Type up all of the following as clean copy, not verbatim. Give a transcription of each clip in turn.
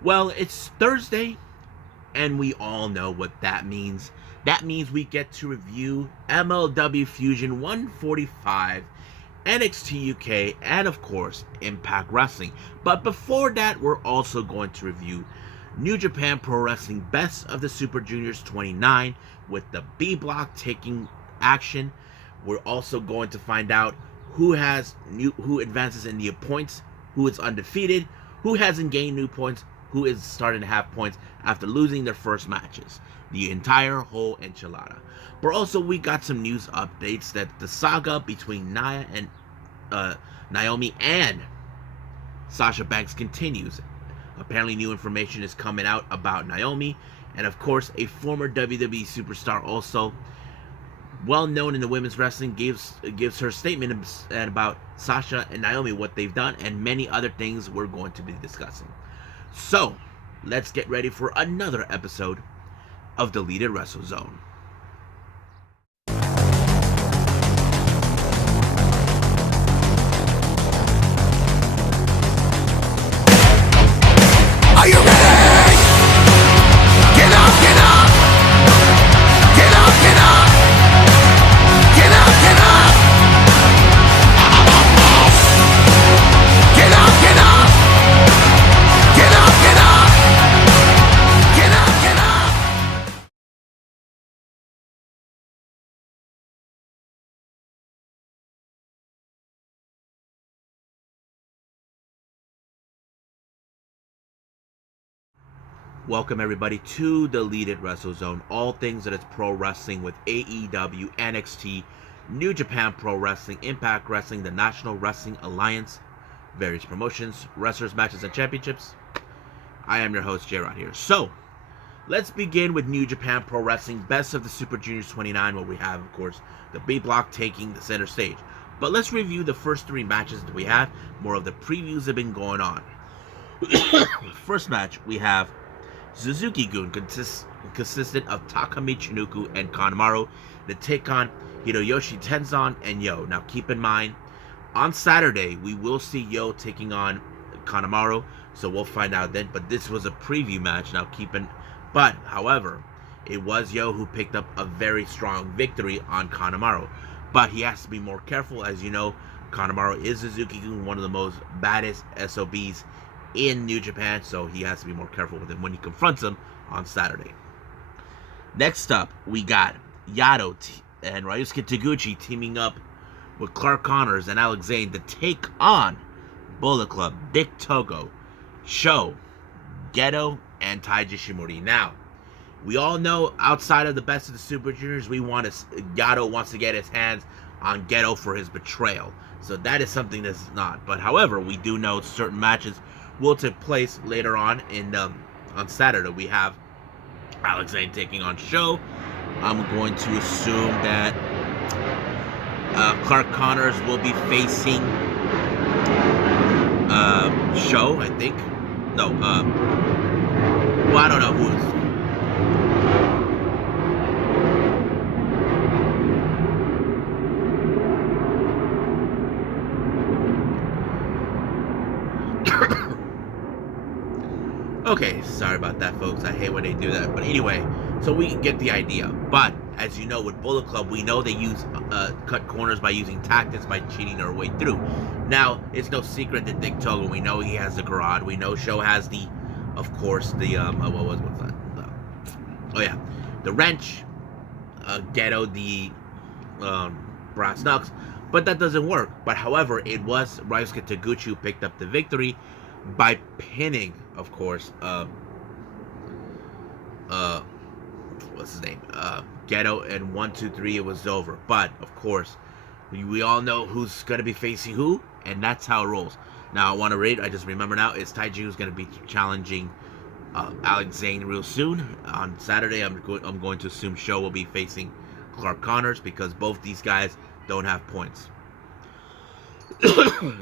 Well, it's Thursday, and we all know what that means. That means we get to review MLW Fusion 145, NXT UK, and of course, Impact Wrestling. But before that, we're also going to review New Japan Pro Wrestling Best of the Super Juniors 29 with the B Block taking action. We're also going to find out who advances in the points, who is undefeated, who hasn't gained new points, who is starting to have points after losing their first matches. The entire whole enchilada. But also, we got some news updates that the saga between Naomi and Sasha Banks continues. Apparently, new information is coming out about Naomi, and of course, a former WWE superstar, also well known in the women's wrestling, gives her statement about Sasha and Naomi, what they've done, and many other things we're going to be discussing. So, let's get ready for another episode of Deleted Wrestle Zone. Are you ready? Get up, get up! Get up, get up! Get up, get up! Get up, get up! Get up, get up! Get up, get up! Welcome everybody to Deleted Wrestle Zone. All things that is pro wrestling with AEW, NXT, New Japan Pro Wrestling, Impact Wrestling, the National Wrestling Alliance, various promotions, wrestlers, matches, and championships. I am your host, J-Rod here. So, let's begin with New Japan Pro Wrestling Best of the Super Juniors 29, where we have, of course, the B Block taking the center stage. But let's review the first three matches that we have. More of the previews have been going on. First match, we have Suzuki-gun, consistent of Taka Michinoku and Kanemaru, to take on Hiroyoshi Tenzan and Yo. Now keep in mind, on Saturday we will see Yo taking on Kanemaru, so we'll find out then. But this was a preview match. But however, it was Yo who picked up a very strong victory on Kanemaru. But he has to be more careful, as you know. Kanemaru is Suzuki-gun, one of the most baddest SOBs in New Japan, so he has to be more careful with him when he confronts him on Saturday. Next up, we got Yado and Ryusuke Taguchi teaming up with Clark Connors and Alex Zane to take on Bullet Club, Dick Togo, Sho, Gedo, and Taiji Shimori. Now, we all know outside of the Best of the Super Juniors, Yado wants to get his hands on Gedo for his betrayal. So that is something that's not. But however, we do know certain matches will take place later on on Saturday. We have Alex Zane taking on Sho. I'm going to assume that Clark Connors will be facing Sho, I think. No, well, I don't know who is. Okay, sorry about that, folks. I hate when they do that. But anyway, so we can get the idea. But, as you know, with Bullet Club, we know they use cut corners by using tactics, by cheating their way through. Now, it's no secret that Dick Togo, we know he has the garage. We know Sho has the, of course, the, what's that? The wrench. Gedo, the brass knucks. But that doesn't work. But, however, it was Ryusuke Taguchi who picked up the victory by pinning, of course, what's his name? Gedo, and 1, 2, 3, it was over. But, of course, we all know who's going to be facing who, and that's how it rolls. Now, I just remember now, it's Taiji who's going to be challenging Alex Zane real soon. On Saturday, I'm going to assume Sho will be facing Clark Connors, because both these guys don't have points.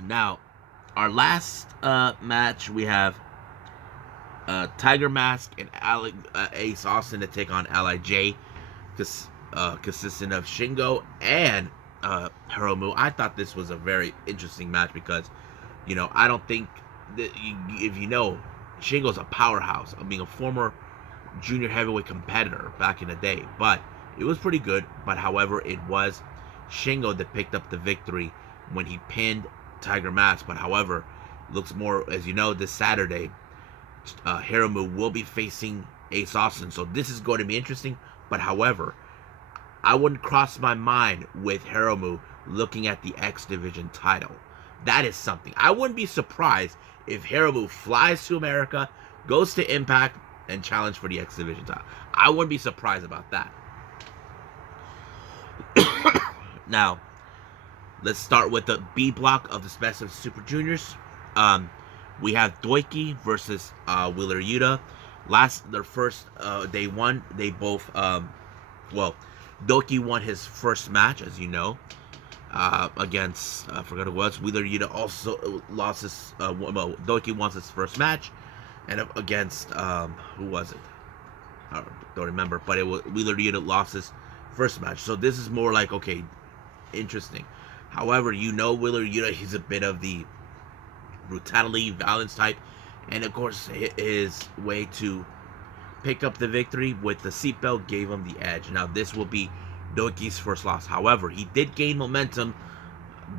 Now, our last match, we have Tiger Mask and Ace Austin to take on Lij, consistent of Shingo and Hiromu. I thought this was a very interesting match because, I don't think that if you know, Shingo's a powerhouse. I mean, a former junior heavyweight competitor back in the day, but it was pretty good. But however, it was Shingo that picked up the victory when he pinned Tiger Mask. But however, looks more, as you know, this Saturday, Hiromu will be facing Ace Austin, so this is going to be interesting. But however, I wouldn't cross my mind with Hiromu looking at the X Division title. That is something. I wouldn't be surprised if Hiromu flies to America, goes to Impact, and challenge for the X Division title. I wouldn't be surprised about that. Now, let's start with the B block of the Best of Super Juniors. We have Doiki versus Wheeler Yuta. Their first day one, they both Doiki won his first match, as you know, against I forgot who it was. Wheeler Yuta also lost his Doiki won his first match, and against who was it? I don't remember, but it was Wheeler Yuta lost his first match. So this is more like, okay, interesting. However, you know Wheeler Yuta, he's a bit of the brutality, violence type, and of course his way to pick up the victory with the seatbelt gave him the edge. Now this will be Doiki's first loss. However, he did gain momentum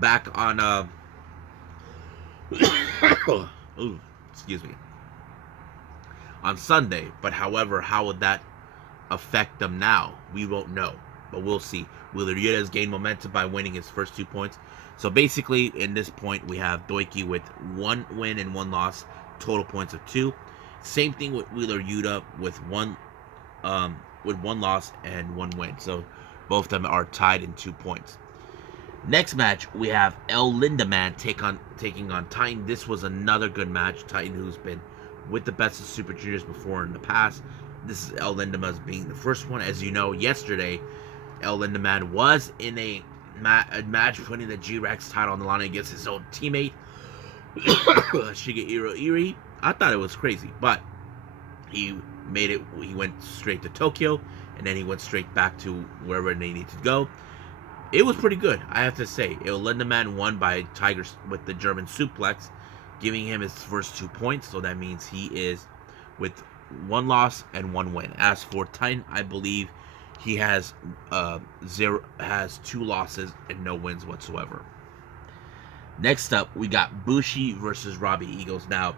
back on excuse me, on Sunday. But however, how would that affect them now? We won't know, but we'll see. Wheeler Yuta has gained momentum by winning his first 2 points. So basically, in this point, we have Doiki with 1 win and 1 loss, total points of 2. Same thing with Wheeler Yuta with one loss and 1 win. So both of them are tied in 2 points. Next match, we have El Lindaman taking on Titan. This was another good match. Titan, who's been with the Best of Super Juniors before in the past. This is El Lindaman being the first one. As you know, yesterday, El Lindaman was in a match putting the G-Rex title on the line against his own teammate, Shigehiro Iri. I thought it was crazy, but he made it. He went straight to Tokyo, and then he went straight back to wherever they needed to go. It was pretty good, I have to say. El Lindaman won by Tigers with the German suplex, giving him his first 2 points. So that means he is with 1 loss and 1 win. As for Titan, I believe he has 2 losses and no wins whatsoever. Next up, we got Bushi versus Robbie Eagles. Now,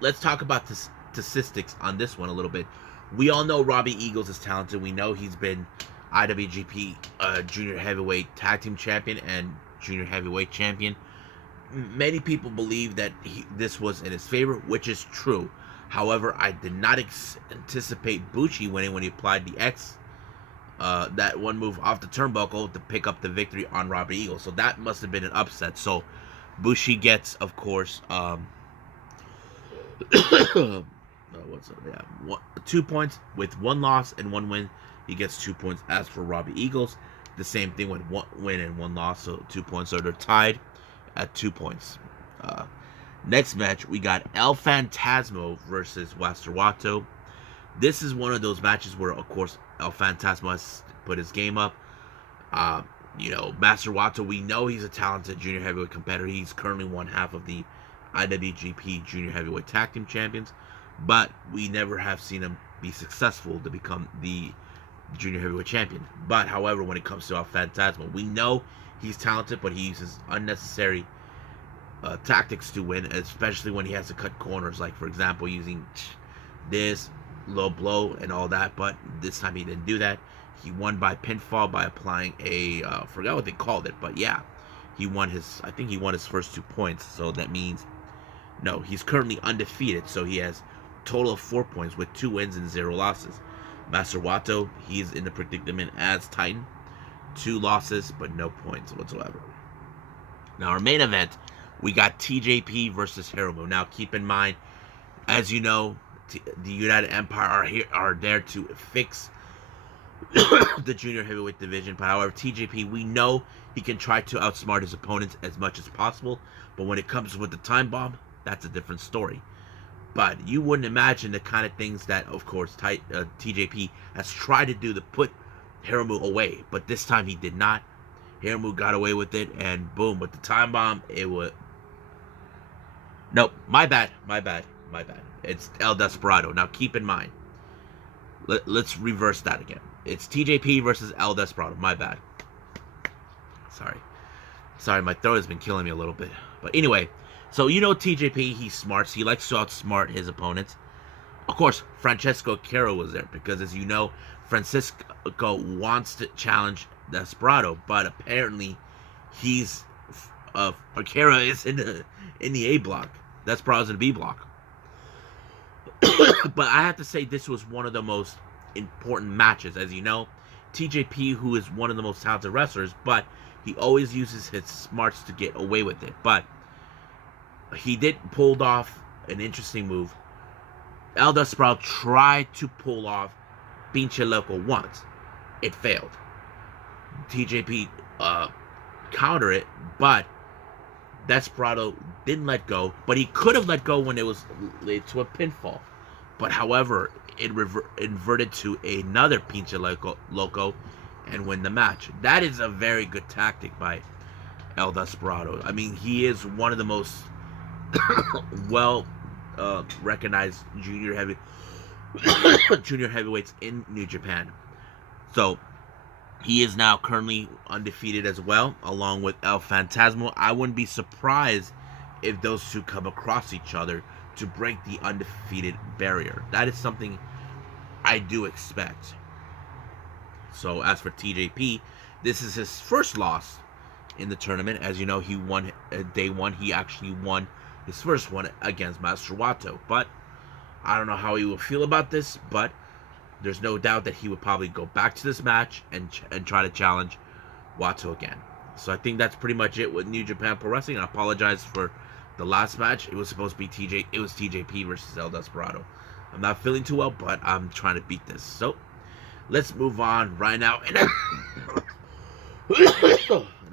let's talk about the statistics on this one a little bit. We all know Robbie Eagles is talented. We know he's been IWGP Junior Heavyweight Tag Team Champion and Junior Heavyweight Champion. Many people believe that this was in his favor, which is true. However, I did not anticipate Bushi winning when he applied the X, that one move off the turnbuckle to pick up the victory on Robbie Eagles. So that must have been an upset. So Bushi gets, of course, 2 points with 1 loss and 1 win. He gets 2 points. As for Robbie Eagles, the same thing with 1 win and 1 loss, so 2 points. So they're tied at 2 points. Next match, we got El Phantasmo versus Master Wato. This is one of those matches where, of course, El Phantasmo has put his game up. Master Wato, we know he's a talented junior heavyweight competitor. He's currently one half of the IWGP Junior Heavyweight Tag Team Champions, but we never have seen him be successful to become the Junior Heavyweight Champion. But, however, when it comes to El Phantasmo, we know he's talented, but he uses unnecessary tactics to win, especially when he has to cut corners, like, for example, using this low blow and all that. But this time he didn't do that. He won by pinfall by applying a forgot what they called it, but yeah, he won his first 2 points. So that means he's currently undefeated, so he has a total of 4 points with 2 wins and 0 losses. Master Wato, he's in the predicament as Titan, 2 losses but no points whatsoever. Now our main event, we got TJP versus Hiromu. Now keep in mind, as you know, the United Empire are there to fix the junior heavyweight division. But however, TJP, we know he can try to outsmart his opponents as much as possible, but when it comes with the time bomb, that's a different story. But you wouldn't imagine the kind of things that, of course, TJP has tried to do to put Hiromu away, but this time he did not. Hiromu got away with it, and boom, with the time bomb, it would... Nope, my bad. My bad. It's El Desperado. Now keep in mind, let's reverse that again. It's TJP versus El Desperado. My bad. Sorry, my throat has been killing me a little bit. But anyway, so you know TJP, he's smart. He likes to outsmart his opponents. Of course, Francesco Caro was there because, as you know, Francisco wants to challenge Desperado, but apparently he's Caro is in the A block. Desperado's in the B block. But I have to say, this was one of the most important matches. As you know, TJP, who is one of the most talented wrestlers, but he always uses his smarts to get away with it. But he did pull off an interesting move. El Desperado tried to pull off Pinche Loco once. It failed. TJP countered it, but Desperado didn't let go. But he could have let go when it was to a pinfall. But however, it inverted to another Pinche Loco and win the match. That is a very good tactic by El Desperado. I mean, he is one of the most well recognized junior heavyweights in New Japan. So he is now currently undefeated as well, along with El Fantasma. I wouldn't be surprised if those two come across each other to break the undefeated barrier. That is something I do expect. So as for TJP, this is his first loss in the tournament. As you know, he won day one. He actually won his first one against Master Wato. But I don't know how he will feel about this, but there's no doubt that he would probably go back to this match and try to challenge Wato again. So I think that's pretty much it with New Japan Pro Wrestling. I apologize for the last match. It was supposed to be TJP versus El Desperado. I'm not feeling too well, but I'm trying to beat this. So let's move on right now. And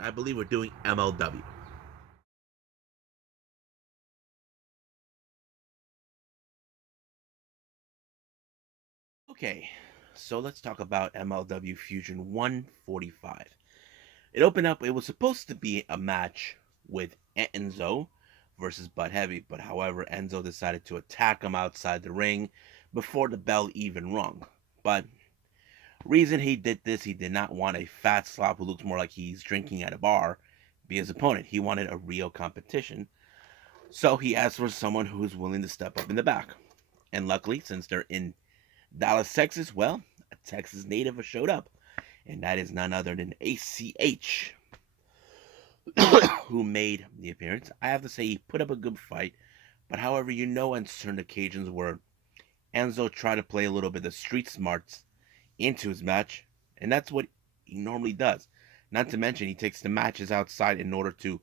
I believe we're doing MLW. Okay, so let's talk about MLW Fusion 145. It opened up, it was supposed to be a match with Enzo versus Bud Heavy, but however, Enzo decided to attack him outside the ring before the bell even rung. But reason he did this, he did not want a fat slob who looks more like he's drinking at a bar be his opponent. He wanted a real competition. So he asked for someone who's willing to step up in the back. And luckily, since they're in Dallas, Texas, well, a Texas native showed up. And that is none other than ACH, who made the appearance. I have to say, he put up a good fight. But however, you know, on certain occasions where Enzo tried to play a little bit of street smarts into his match. And that's what he normally does. Not to mention, he takes the matches outside in order to,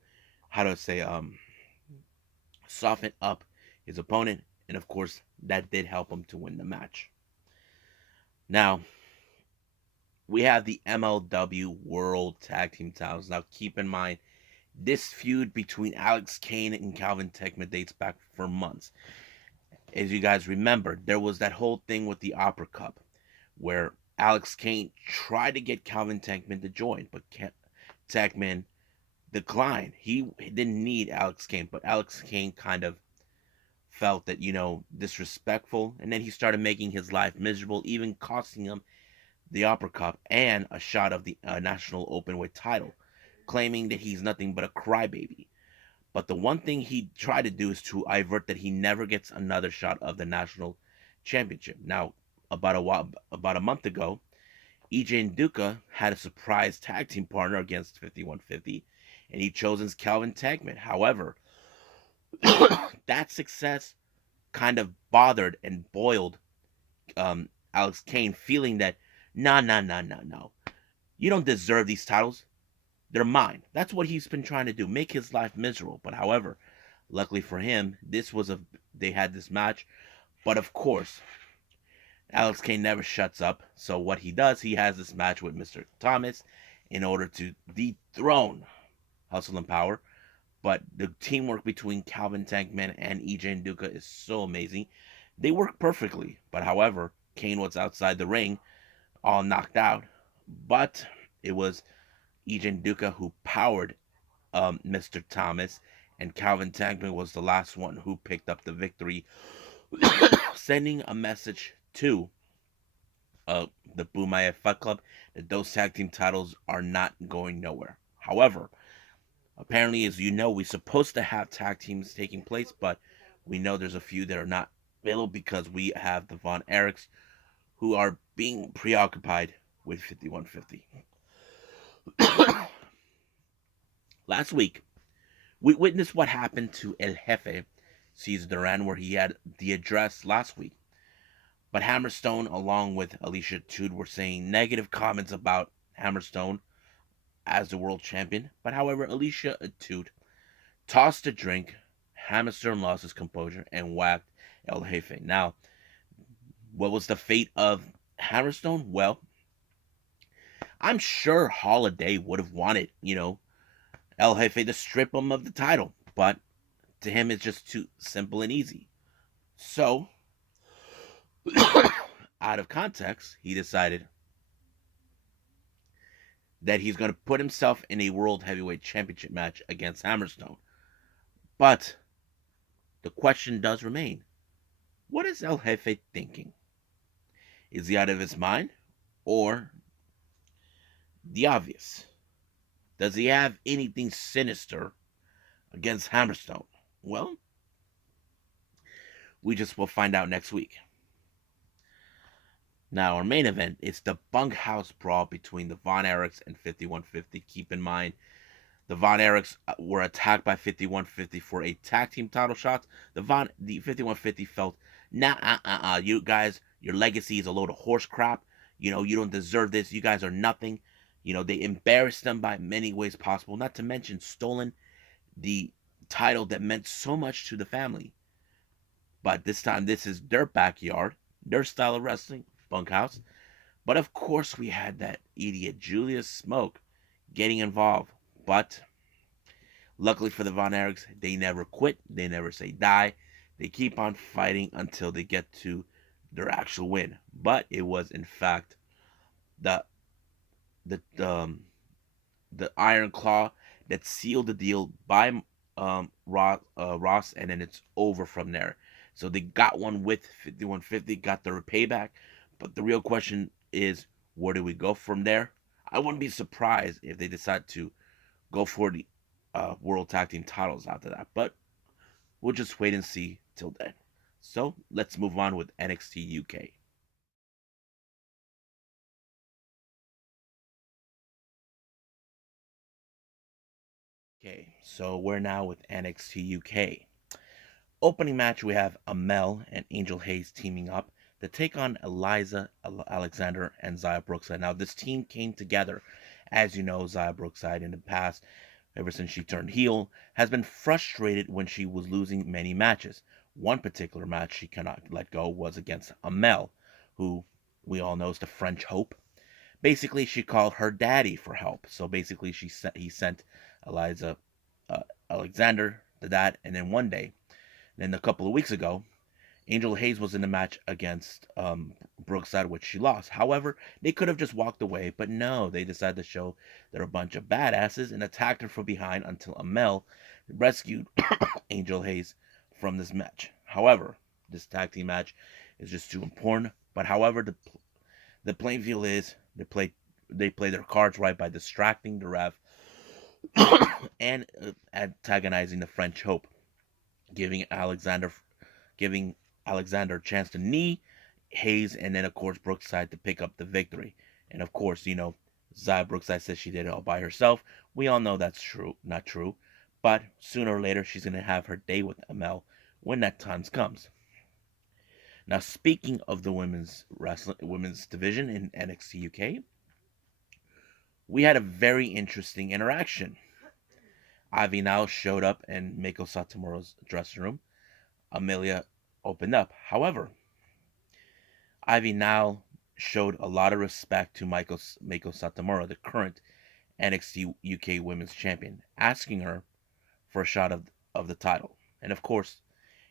soften up his opponent. And of course, that did help him to win the match. Now, we have the MLW World Tag Team titles. Now, keep in mind, this feud between Alex Kane and Calvin Tekman dates back for months. As you guys remember, there was that whole thing with the Opera Cup, where Alex Kane tried to get Calvin Tekman to join, but Tekman declined. He didn't need Alex Kane, but Alex Kane kind of felt that, disrespectful, and then he started making his life miserable, even costing him the Opera Cup and a shot of the National Openweight title, claiming that he's nothing but a crybaby. But the one thing he tried to do is to avert that he never gets another shot of the National Championship. Now, about a month ago, EJ and Duca had a surprise tag team partner against 5150, and he chose Calvin Tekman. However, that success kind of bothered and boiled Alex Kane, feeling that, no. You don't deserve these titles. They're mine. That's what he's been trying to do, make his life miserable. But however, luckily for him, they had this match. But of course, Alex Kane never shuts up. So what he does, he has this match with Mr. Thomas in order to dethrone Hustle and Power. But the teamwork between Calvin Tekman and EJ Nduka is so amazing. They work perfectly. But however, Kane was outside the ring, all knocked out. But it was EJ Nduka who powered Mr. Thomas, and Calvin Tekman was the last one who picked up the victory sending a message to the Boomaya Fuck Club that those tag team titles are not going nowhere. However, apparently, as you know, we're supposed to have tag teams taking place, but we know there's a few that are not available because we have the Von Erichs who are being preoccupied with 5150. Last week, we witnessed what happened to El Jefe, Cesar Duran, where he had the address last week. But Hammerstone, along with Alicia Tude, were saying negative comments about Hammerstone as the world champion. But however, Alicia Tude tossed a drink, Hammerstone lost his composure, and whacked El Jefe. Now, what was the fate of Hammerstone? Well, I'm sure Holiday would have wanted, El Jefe to strip him of the title. But to him, it's just too simple and easy. So, out of context, he decided that he's going to put himself in a World Heavyweight Championship match against Hammerstone. But the question does remain, what is El Jefe thinking? Is he out of his mind? Or the obvious? Does he have anything sinister against Hammerstone? Well, we just will find out next week. Now, our main event is the Bunkhouse Brawl between the Von Erichs and 5150. Keep in mind, the Von Erichs were attacked by 5150 for a tag team title shot. The 5150 felt, you guys, your legacy is a load of horse crap. You don't deserve this. You guys are nothing. They embarrassed them by many ways possible, not to mention stolen the title that meant so much to the family. But this time, this is their backyard, their style of wrestling, Bunkhouse. But of course, we had that idiot Julius Smoke getting involved. But luckily for the Von Erichs, they never quit. They never say die. They keep on fighting until they get to their actual win. But it was, in fact, the Iron Claw that sealed the deal by Ross, and then it's over from there. So they got one with 5150, got their payback. But the real question is, where do we go from there? I wouldn't be surprised if they decide to go for the World Tag Team titles after that. But we'll just wait and see till then. So let's move on with NXT UK. Okay, so we're now with NXT UK. Opening match, we have Amel and Angel Hayes teaming up to take on Eliza Alexander and Xia Brookside. Now, this team came together. As you know, Xia Brookside in the past, ever since she turned heel, has been frustrated when she was losing many matches. One particular match she cannot let go was against Amel, who we all know is the French Hope. Basically, she called her daddy for help. So basically, he sent Eliza Alexander to that, and then one day, then a couple of weeks ago, Angel Hayes was in the match against Brookside, which she lost. However, they could have just walked away, but no, they decided to show they're a bunch of badasses and attacked her from behind until Amel rescued Angel Hayes from this match. However, this tag team match is just too important. But however, the plain feel is they play their cards right by distracting the ref and antagonizing the French Hope, giving Alexander a chance to knee Hayes, and then of course Brookside to pick up the victory. And of course, Xia Brookside says she did it all by herself. We all know that's not true. But sooner or later, she's gonna have her day with Amel when that time comes. Now, speaking of the women's division in NXT UK, we had a very interesting interaction. Ivy now showed up in Meiko Satomura's dressing room. Amelia opened up. However, Ivy now showed a lot of respect to Meiko Satomura, the current NXT UK Women's Champion, asking her for a shot of the title. And of course,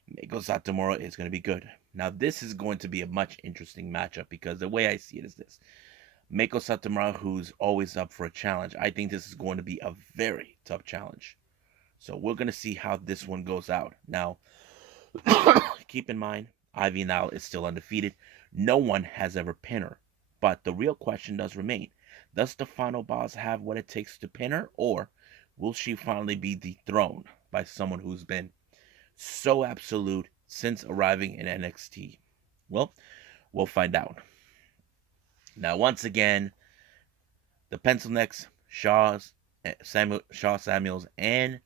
Meiko Satomura is going to be good. Now, this is going to be a much interesting matchup because the way I see it is this. Meiko Satomura, who's always up for a challenge, I think this is going to be a very tough challenge. So we're going to see how this one goes out. Now, keep in mind, Ivy Nile is still undefeated. No one has ever pinned her. But the real question does remain. Does the final boss have what it takes to pin her, or will she finally be dethroned by someone who's been so absolute since arriving in NXT? Well, we'll find out. Now, once again, the Pencil Necks, Shaw Samuels, and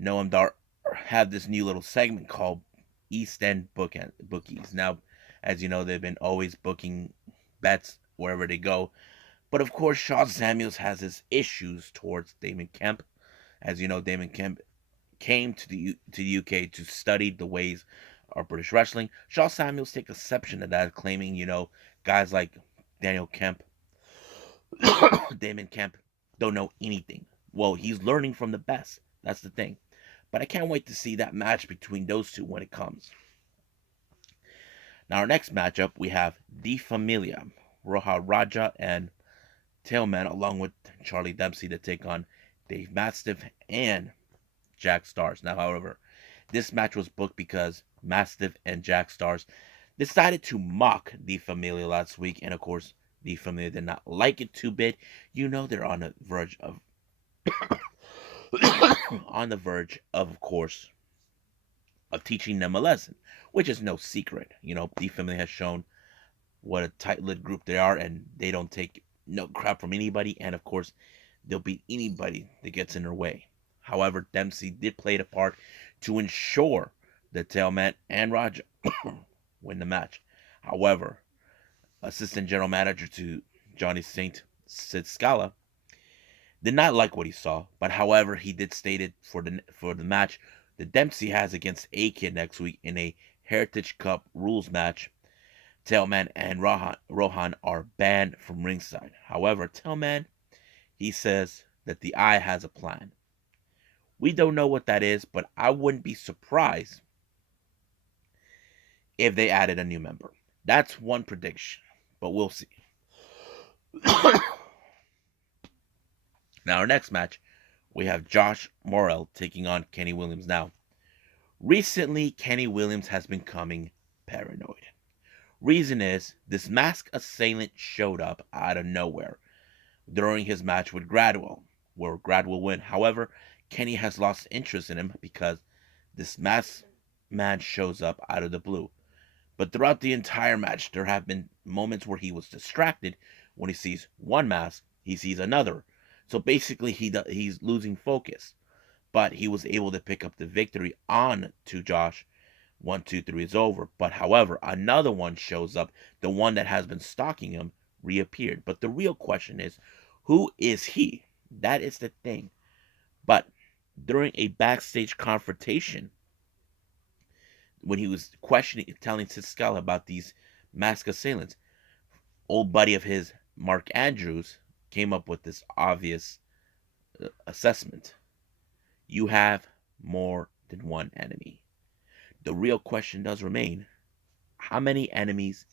Noam Dar have this new little segment called East End Bookies. Now, as you know, they've been always booking bets wherever they go. But of course, Shaw Samuels has his issues towards Damon Kemp. As you know, Damon Kemp came to the UK to study the ways of British wrestling. Shaw Samuels take exception to that, claiming, guys like Daniel Kemp, Damon Kemp, don't know anything. Well, he's learning from the best. That's the thing. But I can't wait to see that match between those two when it comes. Now, our next matchup, we have The Familia, Roha Raja and Tailman, along with Charlie Dempsey, to take on Dave Mastiff and Jack Stars. Now, however, this match was booked because Mastiff and Jack Stars decided to mock The Familia last week, and of course, The Familia did not like it too bit. They're on the verge of of course, of teaching them a lesson, which is no secret. The Family has shown what a tight-lipped group they are, and they don't take no crap from anybody, and of course, they'll beat anybody that gets in their way. However, Dempsey did play the part to ensure that Tailman and Raja win the match. However, assistant general manager to Johnny Sid Scala, did not like what he saw, but however, he did state it for the match that Dempsey has against A-Kid next week in a Heritage Cup rules match. Tailman and Rohan are banned from ringside. However, Tailman, he says that the Eye has a plan. We don't know what that is, but I wouldn't be surprised if they added a new member. That's one prediction, but we'll see. Now, our next match, we have Josh Morrell taking on Kenny Williams. Now, recently, Kenny Williams has been becoming paranoid. Reason is, this masked assailant showed up out of nowhere during his match with Gradwell, where Gradwell win. However, Kenny has lost interest in him because this masked man shows up out of the blue. But throughout the entire match, there have been moments where he was distracted. When he sees one mask, he sees another. So basically, he's losing focus. But he was able to pick up the victory on to Josh. 1, 2, 3 is over. But however, another one shows up. The one that has been stalking him reappeared. But the real question is, who is he? That is the thing. But during a backstage confrontation, when he was telling Sid Scala about these masked assailants, old buddy of his, Mark Andrews, came up with this obvious assessment. You have more than one enemy. The real question does remain, how many enemies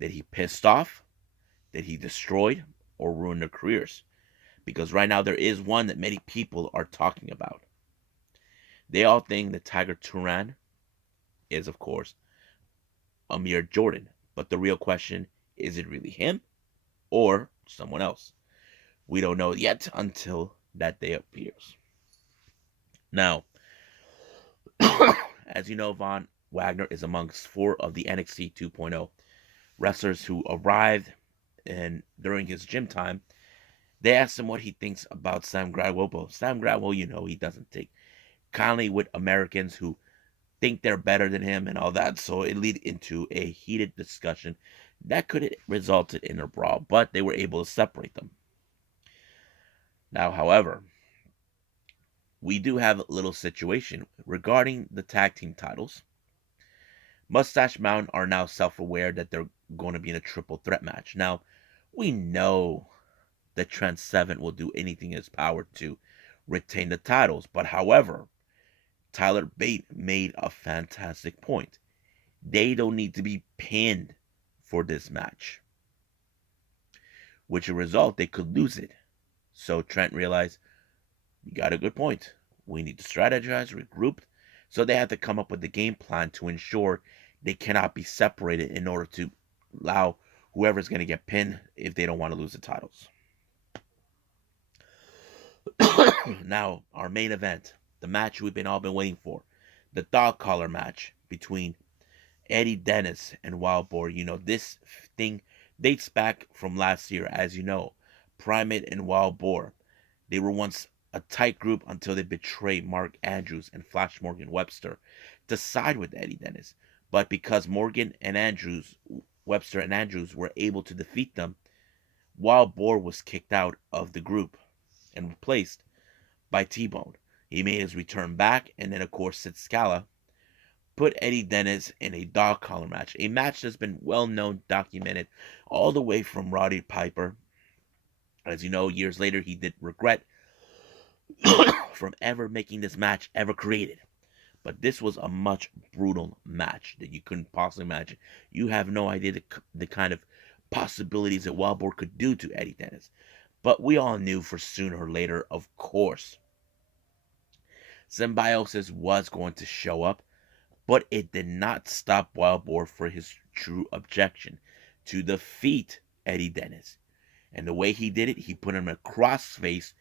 did he pissed off, did he destroyed, or ruined their careers? Because right now there is one that many people are talking about. They all think that Tiger Turan is, of course, Amir Jordan. But the real question, is it really him or someone else? We don't know yet until that day appears. Now, as you know, Von Wagner is amongst 4 of the NXT 2.0 wrestlers who arrived, and during his gym time, they asked him what he thinks about Sam Gradwell. But Sam Gradwell, he doesn't take kindly with Americans who think they're better than him and all that. So it led into a heated discussion that could have resulted in a brawl, but they were able to separate them. Now, however, we do have a little situation regarding the tag team titles. Mustache Mountain are now self-aware that they're going to be in a triple threat match. Now, we know that Trent Seven will do anything in his power to retain the titles. But however, Tyler Bate made a fantastic point. They don't need to be pinned for this match. Which a result, they could lose it. So Trent realized, you got a good point. We need to strategize, regroup. So they had to come up with the game plan to ensure They cannot be separated in order to allow whoever's going to get pinned if they don't want to lose the titles. Now, our main event, the match we've all been waiting for, the dog collar match between Eddie Dennis and Wild Boar. You know, this thing dates back from last year, as you know. Primate and Wild Boar, they were once a tight group until they betrayed Mark Andrews and Flash Morgan Webster to side with Eddie Dennis. But because Morgan and Webster and Andrews were able to defeat them, Wild Boar was kicked out of the group and replaced by T-Bone. He made his return back, and then of course Sid Scala put Eddie Dennis in a dog collar match, a match that's been well known, documented all the way from Roddy Piper. As you know, years later he did regret from ever making this match ever created. But this was a much brutal match that you couldn't possibly imagine. You have no idea the kind of possibilities that Wild Boar could do to Eddie Dennis. But we all knew for sooner or later, of course, Symbiosis was going to show up, but it did not stop Wild Boar for his true objection to defeat Eddie Dennis. And the way he did it, he put him in a crossface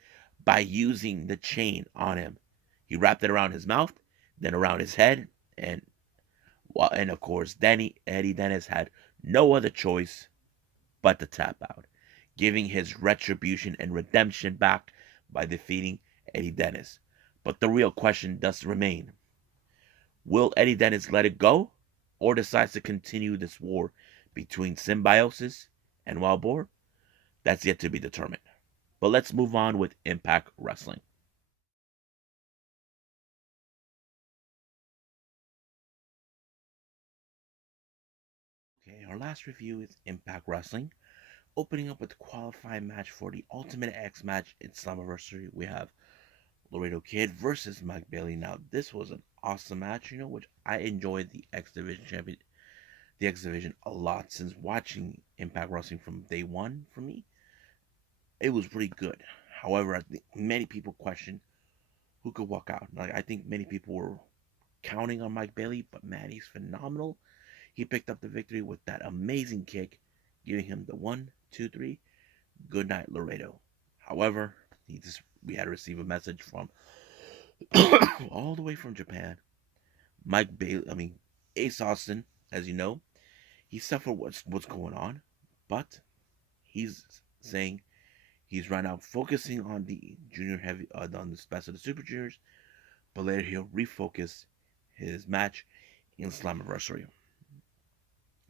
by using the chain on him. He wrapped it around his mouth, then around his head, and of course, Eddie Dennis had no other choice but to tap out, giving his retribution and redemption back by defeating Eddie Dennis. But the real question does remain. Will Eddie Dennis let it go, or decides to continue this war between Symbiosis and Wild Boar? That's yet to be determined. But let's move on with Impact Wrestling. Okay, our last review is Impact Wrestling. Opening up with the qualifying match for the Ultimate X match in Slammiversary, we have Laredo Kid versus Mike Bailey. Now, this was an awesome match, which I enjoyed the X Division a lot since watching Impact Wrestling from day one. For me, it was pretty good. However, I think many people question who could walk out. Like, I think many people were counting on Mike Bailey, but man, he's phenomenal. He picked up the victory with that amazing kick, giving him the 1, 2, 3. Good night, Laredo. However, we had to receive a message from all the way from Japan. Ace Austin, as you know, he suffered what's going on, but he's saying he's right now focusing on the junior heavy, on the best of the Super Juniors, but later he'll refocus his match in Slammiversary.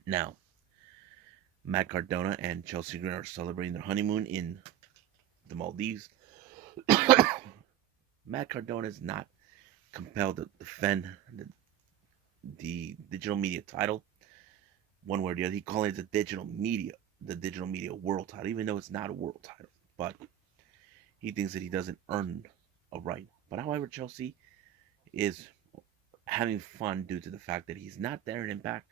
Now, Matt Cardona and Chelsea Green are celebrating their honeymoon in the Maldives. Matt Cardona is not compelled to defend the digital media title one way or the other. He calls it the digital media world title, even though it's not a world title. But he thinks that he doesn't earn a right. But however, Chelsea is having fun due to the fact that he's not there in Impact,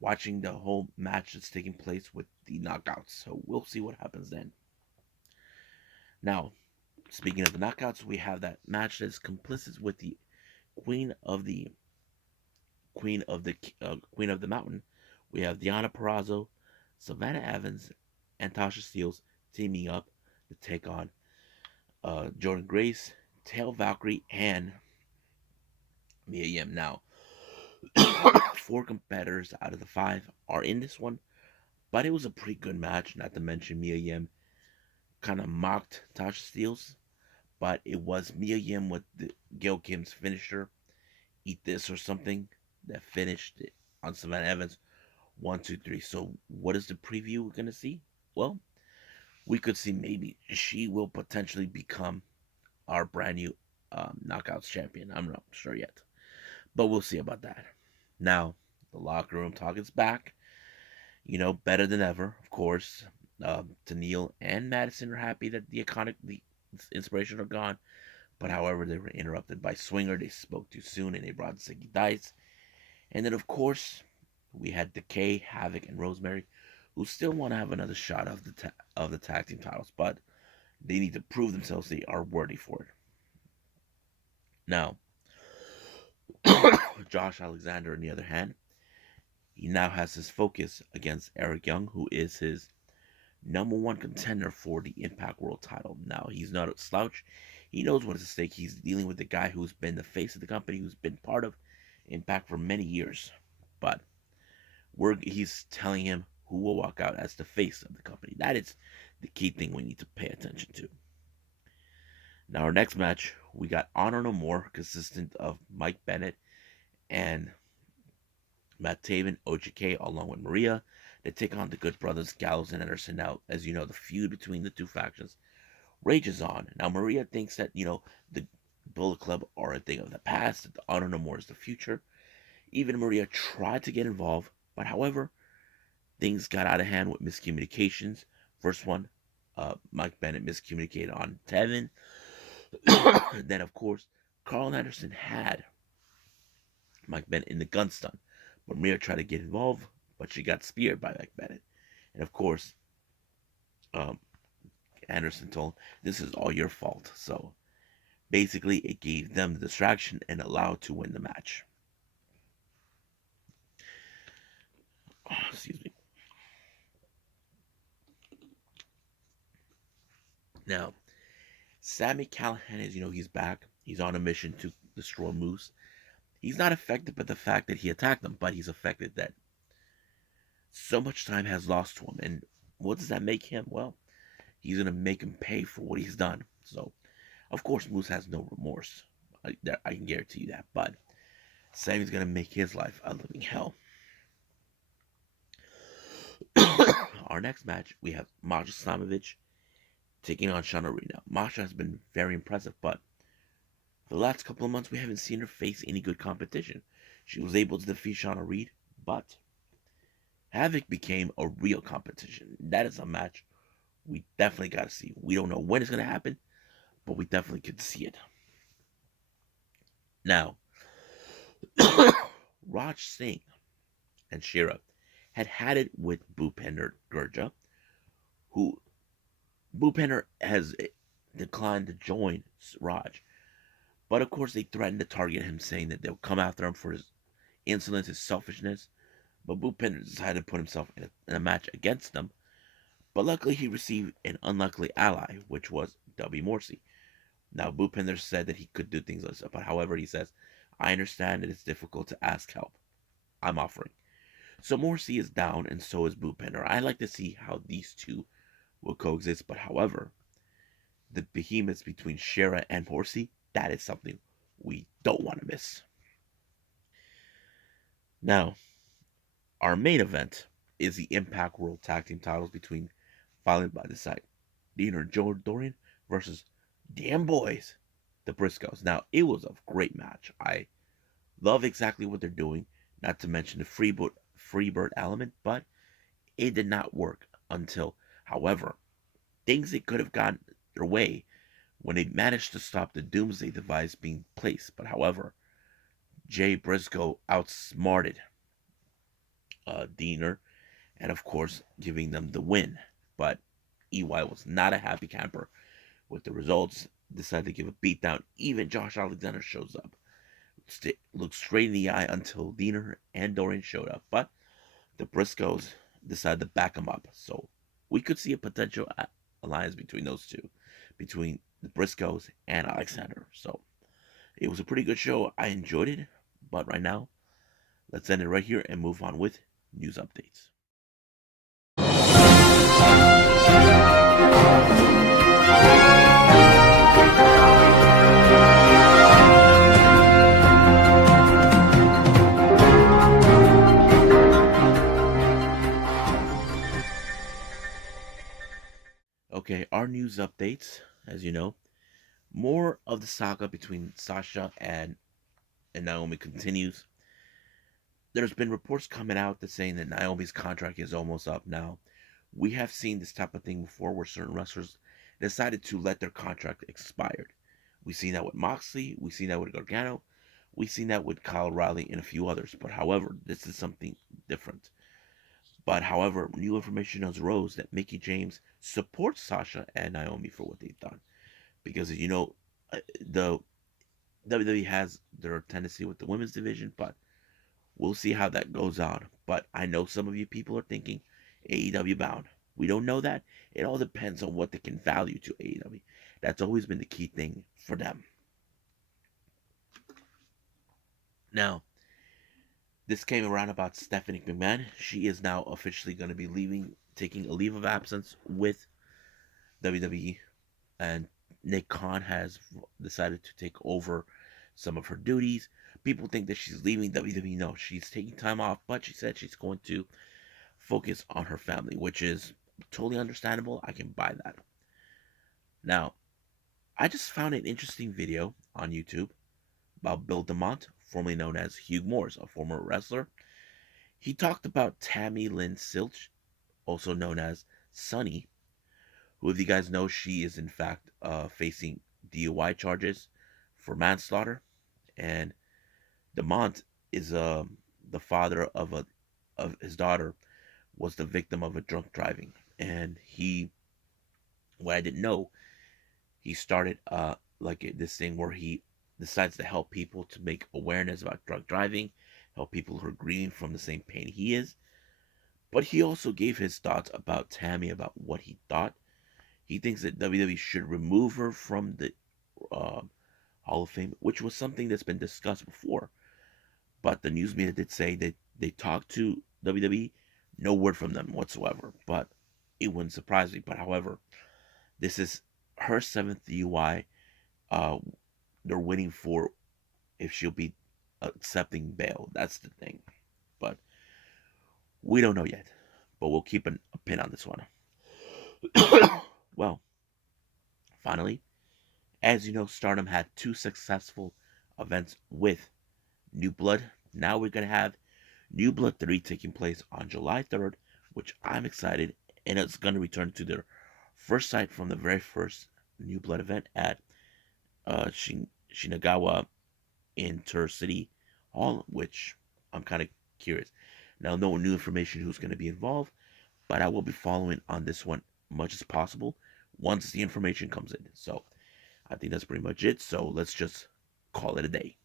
watching the whole match that's taking place with the knockouts. So we'll see what happens then. Now, speaking of the knockouts, we have that match that's complicit with the Queen of the Mountain. We have Deonna Purrazzo, Savannah Evans, and Tasha Steelz teaming up to take on Jordan Grace, Tail Valkyrie, and Mia Yim. Now, 4 competitors out of the 5 are in this one, but it was a pretty good match. Not to mention Mia Yim kind of mocked Tasha Steelz, but it was Mia Yim with the Gail Kim's finisher, Eat This or something, that finished it on Savannah Evans. 1, 2, 3. So what is the preview we're gonna see? Well, we could see maybe she will potentially become our brand new Knockouts champion. I'm not sure yet, but we'll see about that. Now, the locker room talk is back. Better than ever, of course. Tennille and Madison are happy that the inspiration are gone. But however, they were interrupted by Swinger. They spoke too soon and they brought Ziggy Dice. And then, of course, we had Decay, Havoc, and Rosemary, who still want to have another shot of the tag team titles, but they need to prove themselves they are worthy for it. Now, Josh Alexander, on the other hand, He now has his focus against Eric Young, who is his #1 contender for the Impact World title. Now, he's not a slouch. He knows what is at stake. He's dealing with the guy who's been the face of the company, who's been part of Impact for many years. But he's telling him who will walk out as the face of the company. That is the key thing we need to pay attention to. Now, our next match, we got Honor No More, consistent of Mike Bennett and Matt Taven, OGK, along with Maria. They take on the Good Brothers, Gallows and Anderson. Now, as you know, the feud between the two factions rages on. Now, Maria thinks that, the Bullet Club are a thing of the past, that the Honor No More is the future. Even Maria tried to get involved, but however, things got out of hand with miscommunications. First one, Mike Bennett miscommunicated on Tevin. Then, of course, Carl Anderson had Mike Bennett in the gun stun. But Maria tried to get involved, but she got speared by Mike Bennett. And of course, Anderson told him, this is all your fault. So basically, it gave them the distraction and allowed to win the match. Excuse me. Now, Sami Callihan is, he's back. He's on a mission to destroy Moose. He's not affected by the fact that he attacked them, but he's affected that so much time has lost to him. And what does that make him? Well, he's going to make him pay for what he's done. So, of course, Moose has no remorse. I can guarantee you that. But Sami's going to make his life a living hell. Our next match, we have Masha Slamovich taking on Shauna Reed. Now, Masha has been very impressive, but for the last couple of months, we haven't seen her face any good competition. She was able to defeat Shauna Reed, but Havoc became a real competition. That is a match we definitely got to see. We don't know when it's going to happen, but we definitely could see it. Now, Raj Singh and Shera had it with Bhupender Gurja, who Bhupender has declined to join Raj. But of course, they threatened to target him, saying that they'll come after him for his insolence, his selfishness. But Bhupender decided to put himself in a match against them. But luckily, he received an unlucky ally, which was W. Morrissey. Now, Bhupender said that he could do things like that, but however, he says, I understand that it's difficult to ask help. I'm offering. So Morrissey is down, and so is Bhupender. I'd like to see how these two will coexist, but however, the behemoths between Shera and Morrissey, that is something we don't want to miss. Now, our main event is the Impact World Tag Team titles between Violent by Design, Dean Joe Dorian versus Damn Boys, the Briscoes. Now, it was a great match. I love exactly what they're doing, not to mention the Freebird element, but it did not work until, however, things that could have gotten their way when they managed to stop the Doomsday device being placed. But however, Jay Briscoe outsmarted Diener, and of course, giving them the win. But EY was not a happy camper with the results, decided to give a beatdown. Even Josh Alexander shows up. Looked straight in the eye until Diener and Dorian showed up. But the Briscoes decided to back him up. So we could see a potential alliance between those two, between the Briscoes and Alexander. So it was a pretty good show. I enjoyed it. But right now, let's end it right here and move on with news updates. Okay, our news updates, as you know, more of the saga between Sasha and Naomi continues. There's been reports coming out that saying that Naomi's contract is almost up now. We have seen this type of thing before where certain wrestlers decided to let their contract expired. We've seen that with Moxley, we've seen that with Gargano, we've seen that with Kyle Riley and a few others. But however, this is something different. But however, new information has arose that Mickie James supports Sasha and Naomi for what they've done. Because, the WWE has their tendency with the women's division, but We'll see how that goes on. But I know some of you people are thinking AEW bound. We don't know that. It all depends on what they can value to AEW. That's always been the key thing for them. Now, this came around about Stephanie McMahon. She is now officially going to be leaving, taking a leave of absence with WWE, and Nick Khan has decided to take over some of her duties. People think that she's leaving WWE. No, she's taking time off, but she said she's going to focus on her family, which is totally understandable. I can buy that. Now, I just found an interesting video on YouTube about Bill Demott, formerly known as Hugh Morris, a former wrestler. He talked about Tammy Lynn Silch, also known as Sunny, who, if you guys know, she is in fact facing DUI charges for manslaughter, and Demont is the father of his daughter was the victim of a drunk driving, and what I didn't know, he started like this thing where he decides to help people to make awareness about drunk driving, help people who are grieving from the same pain he is. But he also gave his thoughts about Tammy, about what he thought. He thinks that WWE should remove her from the uh, Hall of Fame, which was something that's been discussed before. But the news media did say that they talked to WWE, no word from them whatsoever. But it wouldn't surprise me. But however, this is her seventh DUI. Uh, they're waiting for if she'll be accepting bail. That's the thing. But we don't know yet. But we'll keep a pin on this one. Well, finally, as you know, Stardom had two successful events with New Blood. Now we're going to have New Blood 3 taking place on July 3rd, which I'm excited. And it's going to return to their first site from the very first New Blood event at Shinagawa Intercity Hall, which I'm kind of curious. Now, no new information who's going to be involved, but I will be following on this one much as possible once the information comes in. So I think that's pretty much it. So let's just call it a day.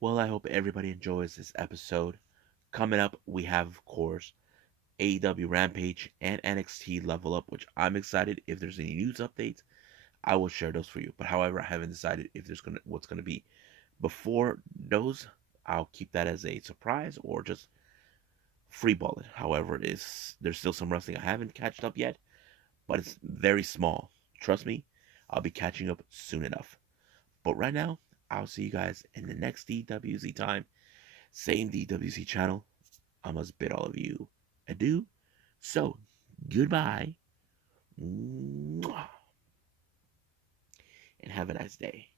Well, I hope everybody enjoys this episode. Coming up, we have, of course, AEW Rampage and NXT Level Up, which I'm excited. If there's any news updates, I will share those for you. But however, I haven't decided if there's what's gonna be before those. I'll keep that as a surprise or just freeball it. However, there's still some wrestling I haven't catched up yet, but it's very small. Trust me, I'll be catching up soon enough. But right now, I'll see you guys in the next DWZ time. Same DWZ channel. I must bid all of you adieu. So, goodbye. And have a nice day.